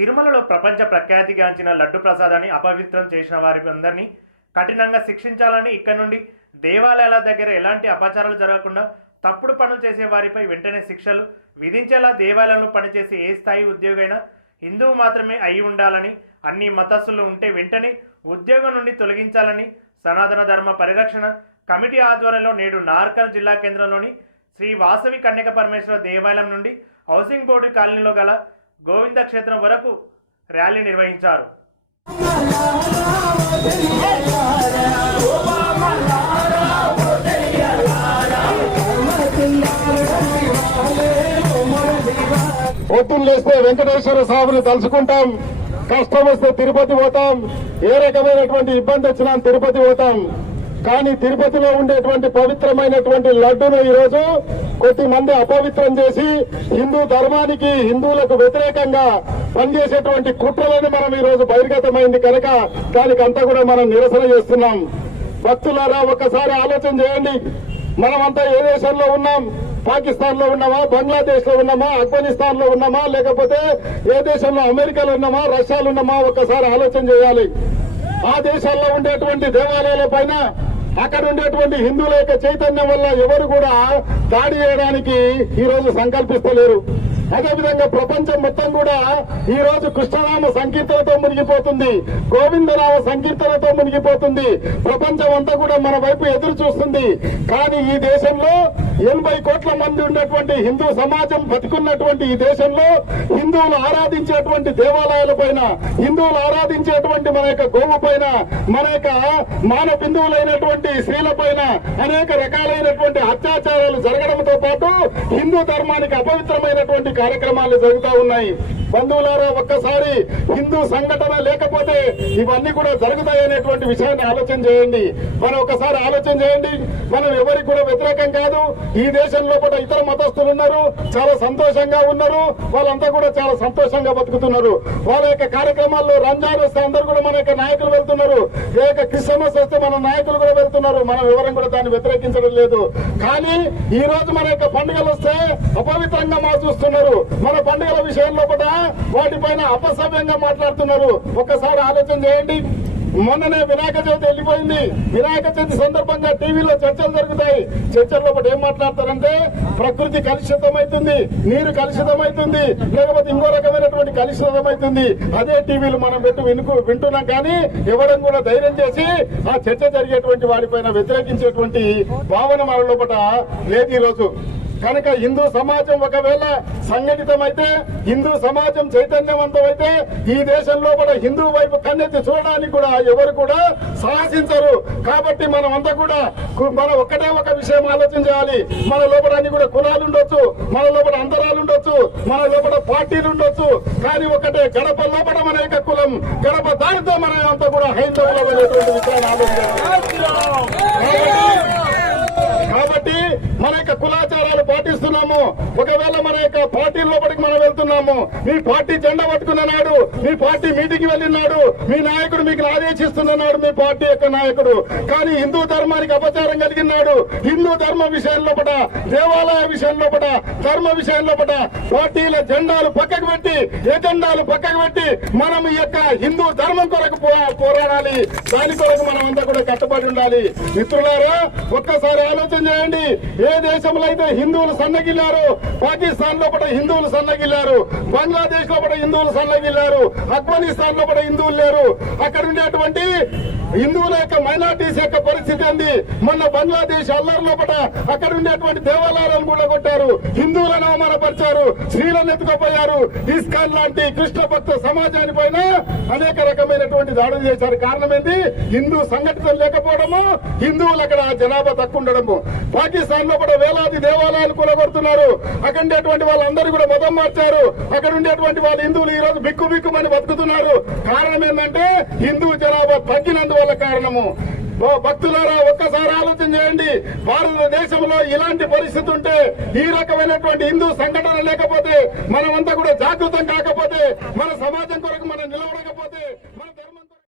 తిరుమలలో ప్రపంచ ప్రఖ్యాతిగాంచిన లడ్డు ప్రసాదాన్ని అపవిత్రం చేసిన వారికి అందరినీ కఠినంగా శిక్షించాలని ఇక్కడ నుండి దేవాలయాల దగ్గర ఎలాంటి అపచారాలు జరగకుండా తప్పుడు పనులు చేసే వారిపై వెంటనే శిక్షలు విధించేలా దేవాలయంలో పనిచేసే ఏ స్థాయి ఉద్యోగైనా హిందువు మాత్రమే అయి ఉండాలని అన్ని మతస్సులు ఉంటే వెంటనే ఉద్యోగం నుండి తొలగించాలని సనాతన ధర్మ పరిరక్షణ కమిటీ ఆధ్వర్యంలో నేడు నార్కల్ జిల్లా కేంద్రంలోని శ్రీ వాసవి కన్యక పరమేశ్వర దేవాలయం నుండి హౌసింగ్ బోర్డు కాలనీలో గల గోవింద క్షేత్రం వరకు ర్యాలీ నిర్వహించారు పొద్దున్న లేస్తే వెంకటేశ్వర స్వామిని తలుచుకుంటాం కష్టం వస్తే తిరుపతి పోతాం ఏ రకమైనటువంటి ఇబ్బంది వచ్చినా తిరుపతి పోతాం కానీ తిరుపతిలో ఉండేటువంటి పవిత్రమైనటువంటి లడ్డును ఈరోజు కొద్ది మంది అపవిత్రం చేసి హిందూ ధర్మానికి హిందువులకు వ్యతిరేకంగా పనిచేసేటువంటి కుట్రలను మనం ఈ రోజు బహిర్గతమైంది కనుక దానికి అంతా కూడా మనం నిరసన చేస్తున్నాం భక్తులారా ఒకసారి ఆలోచన చేయండి మనమంతా ఏ దేశంలో ఉన్నాం పాకిస్తాన్ లో ఉన్నామా బంగ్లాదేశ్ లో ఉన్నామా ఆఫ్ఘనిస్తాన్ లో ఉన్నామా లేకపోతే ఏ దేశంలో అమెరికాలో ఉన్నామా రష్యాలో ఉన్నామా ఒక్కసారి ఆలోచన చేయాలి ఆ దేశాల్లో ఉండేటువంటి దేవాలయాల పైన అక్కడ ఉండేటువంటి హిందువుల యొక్క చైతన్యం వల్ల ఎవరు కూడా దాడి చేయడానికి ఈ రోజు సంకల్పిస్తలేరు అదేవిధంగా ప్రపంచం మొత్తం కూడా ఈ రోజు కృష్ణనామ సంకీర్తనతో మునిగిపోతుంది గోవిందనామ సంకీర్తనతో మునిగిపోతుంది ప్రపంచం అంతా కూడా మన వైపు ఎదురు చూస్తుంది కానీ ఈ దేశంలో ఎనభై కోట్ల మంది ఉన్నటువంటి హిందూ సమాజం బతుకున్నటువంటి ఈ దేశంలో హిందువులు ఆరాధించేటువంటి దేవాలయాల పైన హిందువులు ఆరాధించేటువంటి మన యొక్క గోవు పైన మన యొక్క మానవ బిందువులైనటువంటి స్త్రీల పైన అనేక రకాలైనటువంటి అత్యాచారాలు జరగడంతో పాటు హిందూ ధర్మానికి అపవిత్రమైనటువంటి కార్యక్రమాలు జరుగుతూ ఉన్నాయి బంధువులారా ఒక్కసారి హిందూ సంఘటన లేకపోతే ఇవన్నీ కూడా జరుగుతాయి అనేటువంటి విషయాన్ని ఆలోచన చేయండి మనం ఒకసారి ఆలోచన చేయండి మనం ఎవరికి కూడా వ్యతిరేకం కాదు ఈ దేశం లోపల ఇతర మతస్థులు ఉన్నారు చాలా సంతోషంగా ఉన్నారు వాళ్ళంతా కూడా చాలా సంతోషంగా బతుకుతున్నారు వాళ్ళ యొక్క కార్యక్రమాల్లో రంజాన్ వస్తే అందరు కూడా మన యొక్క నాయకులు వెళ్తున్నారు ఏ యొక్క క్రిస్మస్ వస్తే మన నాయకులు కూడా వెళ్తున్నారు మనం ఎవరం కూడా దాన్ని వ్యతిరేకించడం లేదు కానీ ఈ రోజు మన యొక్క పండుగలు వస్తే అపవిత్రంగా మా చూస్తున్నారు మన పండుగల విషయంలో కూడా వాటిపైన అపసభ్యంగా మాట్లాడుతున్నారు ఒక్కసారి ఆలోచన చేయండి మొన్ననే వినాయక చవితి వెళ్ళిపోయింది వినాయక చవితి సందర్భంగా టీవీలో చర్చలు జరుగుతాయి చర్చల్లో ఒకటి ఏం మాట్లాడతారంటే ప్రకృతి కలుషితమైతుంది నీరు కలుషితమైతుంది లేకపోతే ఇంకో రకమైనటువంటి కలుషితమైతుంది అదే టీవీలు మనం పెట్టు వినుకు వింటున్నాం కానీ ఇవ్వడం కూడా ధైర్యం చేసి ఆ చర్చ జరిగేటువంటి వాడిపైన వ్యతిరేకించేటువంటి భావన మన లోపల లేదు ఈరోజు కనుక హిందూ సమాజం ఒకవేళ సంఘటితమైతే హిందూ సమాజం చైతన్యవంతమైతే ఈ దేశంలో కూడా హిందూ వైపు కన్నెత్తి చూడడానికి కూడా ఎవరు కూడా సాహసించరు కాబట్టి మనం అంతా కూడా మనం ఒక్కటే ఒక విషయం ఆలోచన చేయాలి మన లోపల అన్ని కూడా కులాలు ఉండొచ్చు మన లోపల అంతరాలు ఉండొచ్చు మన లోపల పార్టీలు ఉండొచ్చు కానీ ఒకటే గడప లోపల మన యొక్క కులం గడప దానితో మన అంతా కూడా హైందవులు మన యొక్క కులాచారాలు పాటిస్తున్నాము ఒకవేళ మన యొక్క పార్టీ లోపలికి పట్టుకున్నాము మీ పార్టీ జెండా పట్టుకున్ననాడు మీ పార్టీ మీటింగ్ వెళ్ళినాడు మీ నాయకుడు మీకు ఆదేశిస్తున్నాడు మీ పార్టీ యొక్క నాయకుడు కానీ హిందూ ధర్మానికి అపచారం కలిగినాడు హిందూ ధర్మ విషయంలో పట దేవాలయ విషయంలో పట ధర్మ విషయంలో పట పార్టీల జెండాలు పక్కకు పెట్టి ఎజెండాలు పక్కకు పెట్టి మనం ఈ యొక్క హిందూ ధర్మం కొరకు పోరాడాలి దాని కొరకు మనం అంతా కూడా కట్టుబడి ఉండాలి మిత్రులారా ఒక్కసారి ఆలోచన చేయండి ఏ దేశంలో అయితే హిందువులు సన్నగిల్లారో పాకిస్తాన్ లోపల హిందువులు సన్నగిల్లారు బంగ్లాదేశ్ లో కూడా హిందువులు సన్నగిల్లారు వెళ్ళారు ఆఫ్ఘనిస్తాన్ లో కూడా హిందువులు లేరు అక్కడ ఉండేటువంటి హిందువుల యొక్క మైనార్టీస్ యొక్క పరిస్థితి అంది మొన్న బంగ్లాదేశ్ అల్లర్ లోపల అక్కడ ఉండేటువంటి దేవాలయాలను కూడా కొట్టారు హిందువులను అవమానపరిచారు స్త్రీలను ఎత్తుకుపోయారు ఇస్కాన్ లాంటి కృష్ణ భక్త సమాజాన్ని పైన అనేక రకమైనటువంటి దాడులు చేశారు కారణం ఏంటి హిందూ సంఘటనలు లేకపోవడము హిందువులు అక్కడ జనాభా తక్కువ ఉండడము పాకిస్తాన్ లో కూడా వేలాది దేవాలయాలు కూలగొడుతున్నారు అక్కడ ఉండేటువంటి వాళ్ళందరూ కూడా మతం మార్చారు అక్కడ ఉండేటువంటి వాళ్ళు హిందువులు ఈ రోజు బిక్కు బిక్కుమని బతుకుతున్నారు కారణం ఏంటంటే హిందూ జనాభా తగ్గినందువల్ల కారణము భక్తులారా ఒక్కసారి ఆలోచన చేయండి భారతదేశంలో ఇలాంటి పరిస్థితి ఉంటే ఈ రకమైనటువంటి హిందూ సంఘటన లేకపోతే మనమంతా కూడా జాగృతం కాకపోతే మన సమాజం కొరకు మనం నిలవడకపోతే